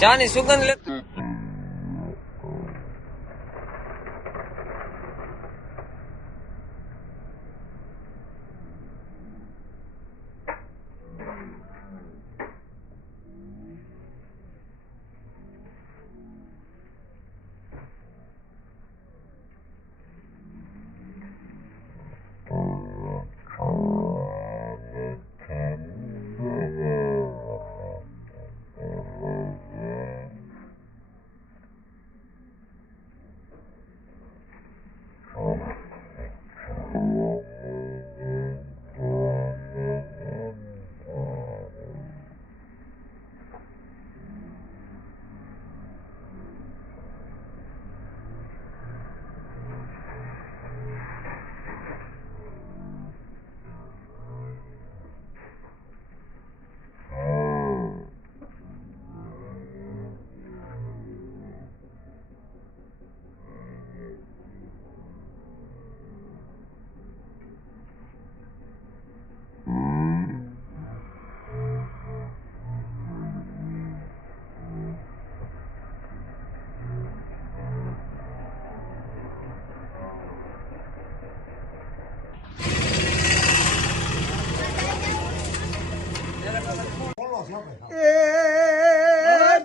ચાની સુગંધ લે.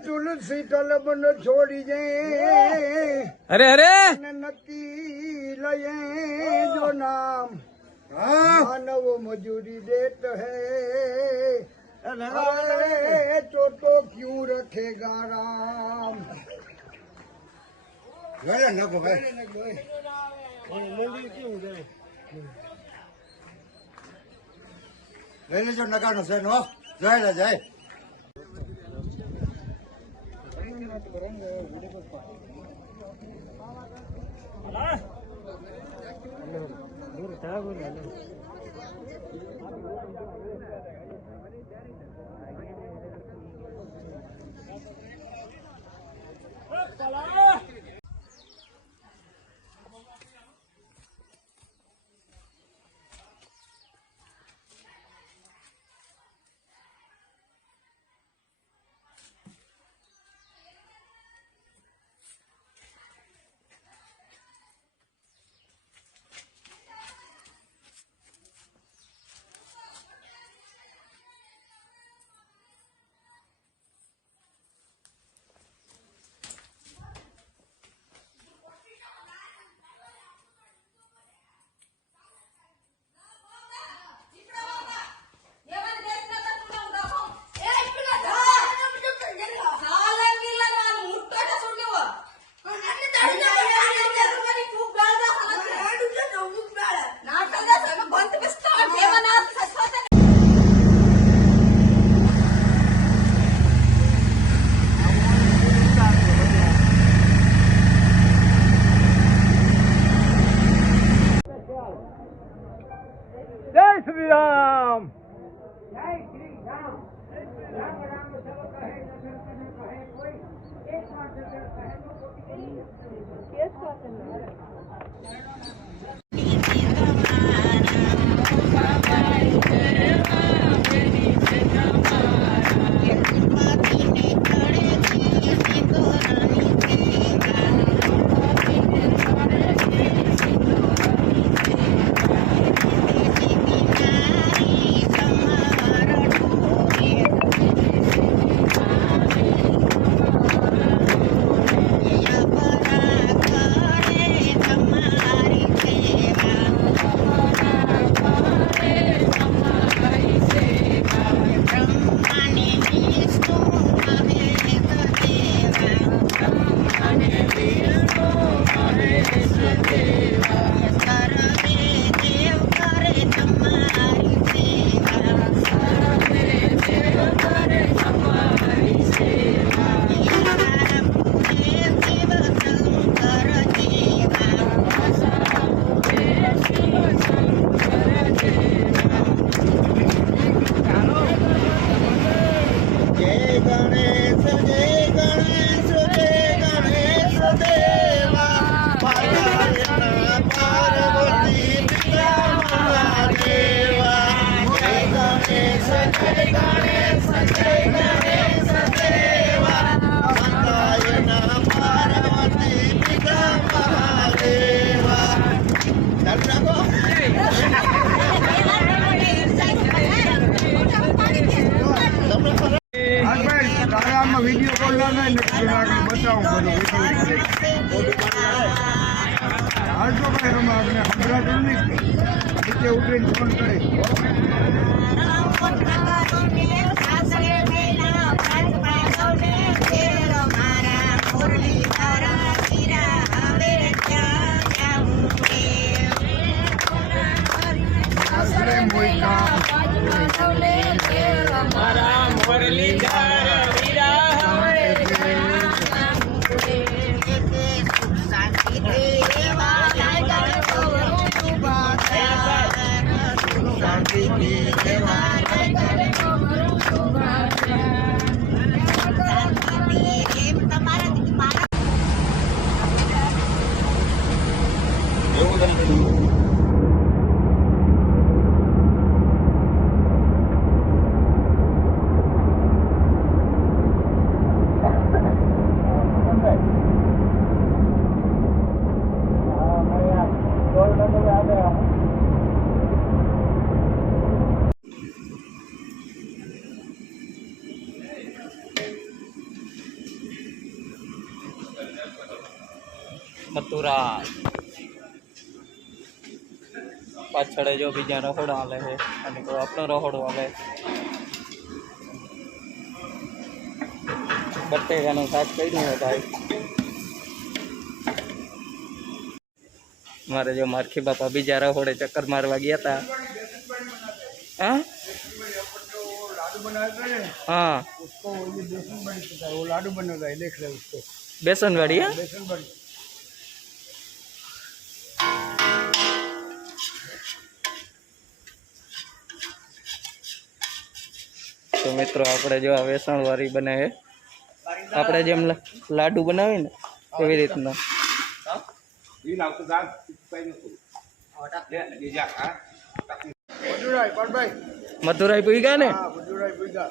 તુલસી તલબન છોડી જાય અરે અરે નક્કી લઈએ જો નામ માનવ મજૂરી દેત હૈ ચોટો ક્યું રખેગા રામ. લઈ લેજો નગાનો છે નો જાય જાય. જય શ્રી રામ. નહીં આગળ બતાવું હાલ તો કઈ રમા આપણે સંભળાતું નહીં નીચે ઉતરીને ફોન કરી મથુરા પાછળ જો બીજા રહોડો હાલે છે અને આપણો રહોડો હાલે બટેકાનું શાક કર્યું છે ભાઈ મારે જો મારખી બાપા બીજા રહોડે ચક્કર મારવા ગયા હતા हाँ लाडू बनाते हैं हाँ उसको ये बेसन बड़ी पता है वो लाडू बनेगा है देख रहे उसको बेसन बड़ी है बेसन बड़ी तो मित्रों આપણે જો આ વેસણ વાળી બને છે આપણે જેમ લાડુ બનાવી ને એવી રીતના मधुराई पर भाई મથુરાઈ પી ગયા ને हाँ मधुराई पूजा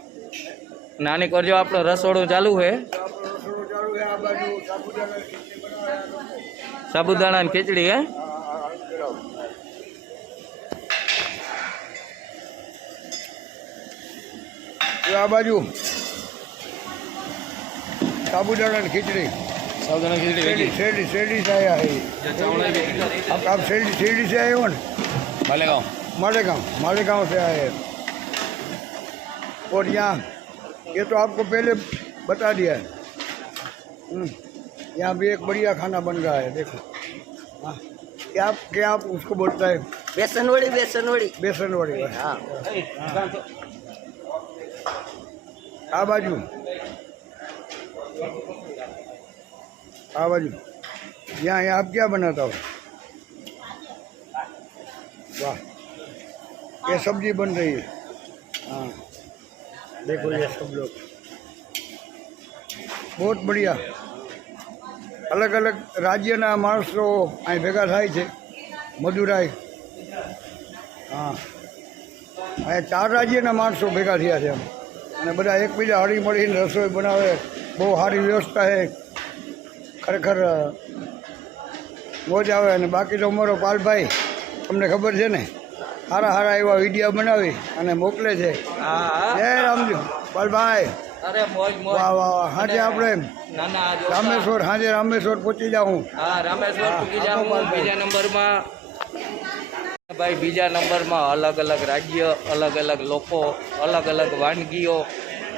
નાની કરજો આપણો રસોડું ચાલુ છે रसोड़ो चालू है आ बाजू साबुदाना खीचड़ी बनाया लोगो સાબુદાણા ની ખીચડી હે आ बाजू साबुदाना की खिचड़ी सेडी सेडी सेडी से आया है आप सेडी सेडी से आए हो ना मालेगांव मालेगांव से आए हैं और यहाँ ये तो आपको पहले बता दिया है यहाँ भी एक बढ़िया खाना बन रहा है देखो हाँ क्या आप उसको बोलता है બેસન વડી बेसन वड़ी हाँ आ बाजू यहाँ आप क्या बनाता हो वाह ये सब्जी बन रही है हाँ देखो ये सब लोग बहुत बढ़िया अलग अलग राज्यना माणसो અહીં ભેગા થાય છે મદુરાઈ હા અહીં 4 રાજ્યના માણસો ભેગા થયા છે અને બધા એકબીજા હળી મળીને રસોઈ બનાવે બહુ સારી વ્યવસ્થા છે ખરેખર મોજ આવે અને બાકી તો અમારો પાલભાઈ તમને ખબર છે ને સારા સારા એવા વિડીયો બનાવી અને મોકલે છે હા જય રામજી પાલભાઈ અરે મોજ મોજ વાહ વાહ સાંજે આપણે ના ના રામેશ્વર સાંજે રામેશ્વર પહોંચી જાઉં હા રામેશ્વર પૂકી જાઉં બીજા નંબરમાં ભાઈ બીજા નંબરમાં અલગ અલગ રાજ્ય અલગ અલગ લોકો અલગ અલગ વાનગીઓ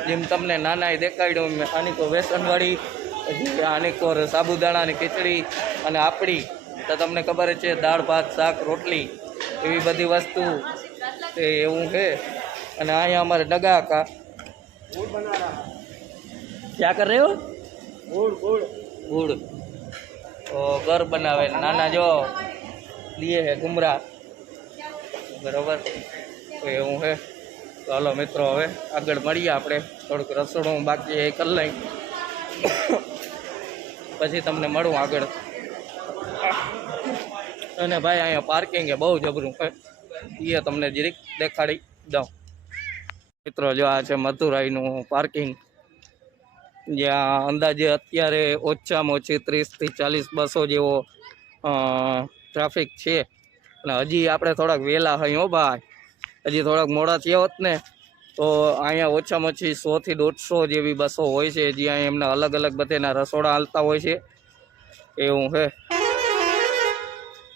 જેમ તમને નાના દેખાડ્યું મેં આની વેસનવાળી પછી આની સાબુદાણાની ખીચડી અને આપણી તો તમને ખબર જ છે દાળ ભાત શાક રોટલી એવી બધી વસ્તુ તે એવું છે અને અહીંયા અમારે ડગા કા क्या कर रहे हो गुड़ तो घर बनावे नाना जो लिए है घुमरा बराबर तो एवं है तो हलो मित्रों हवे आगळ मळीए आपणे थोड़ुंक रसोडું बाकी ए कर लई પછી તમને મળું આગળ અને ભાઈ અહીંયા પાર્કિંગ એ બહુ જબરું છે એ તમને જરીક દેખાડી દઉં મિત્રો જો આ છે મથુરાઈનું પાર્કિંગ જ્યાં અંદાજે અત્યારે ઓછામાં ઓછી 30 થી 40 બસો જેવો ટ્રાફિક છે અને હજી આપણે થોડાક વહેલા હઈ હો ભાઈ હજી થોડાક મોડા થયા હોત ને તો અહીંયા ઓછામાં ઓછી 100 થી 150 જેવી બસો હોય છે, જ્યાં એમના અલગ અલગ બધેના રસોડા હાલતા હોય છે એવું છે.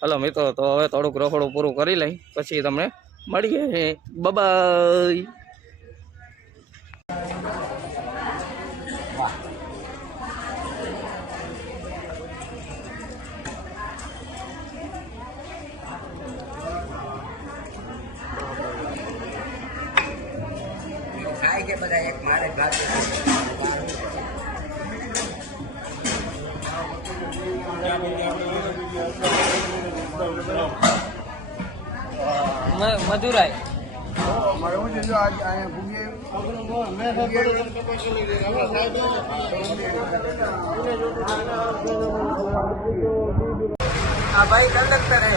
હલો મિત્રો, તો હવે થોડુંક રખોડું પૂરું કરી લઈ, પછી તમને મળીએ. બાય. મધુરાઈ અમારે શું છે જો આજ અહીંયા આ ભાઈ કંડક્ટર હે.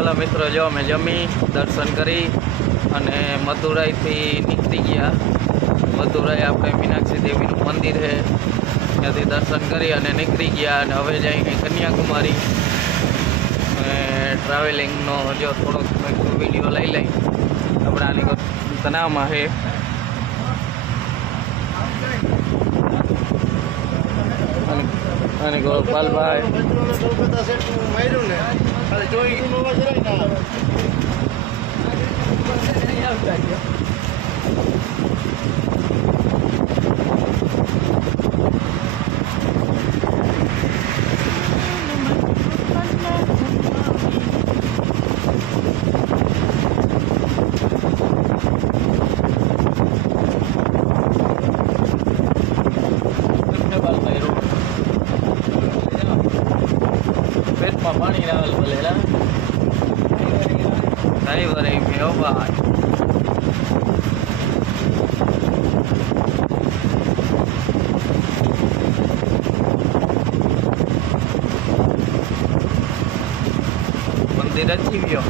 હલો મિત્રો, જો અમે જમી દર્શન કરી અને મદુરાઈથી નીકળી ગયા. મદુરાઈ આપણે મીનાક્ષી દેવીનું મંદિર છે, ત્યાંથી દર્શન કરી અને નીકળી ગયા. અને હવે જઈને કન્યાકુમારી અને ટ્રાવેલિંગનો જો થોડોક વિડીયો લઈ લઈ. આપણે આની તનાવમાં છે. અને ગોપાલભાઈ પેટમાં પાણી રાવલ બોલેલા ડ્રાઈવર એમ ભાઈ મંદિર અચી ગયો.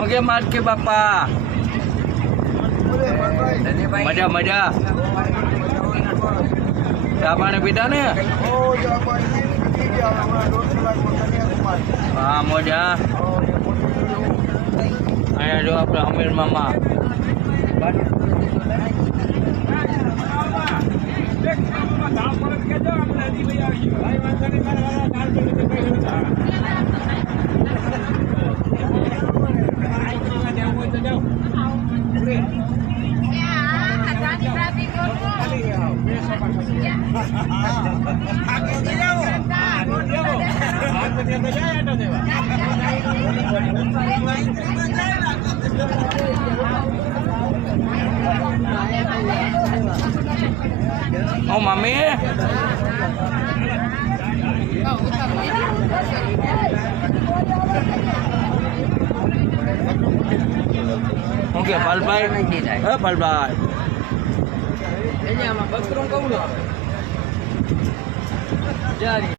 ઓકે માર્કે બાપા મજા મજા ચા પાણી પીધા ને હા મજા અહીંયા જો આપણે અમીર મામા ઓ મમ્મી ઓકે પાલભાઈ હે પાલભાઈ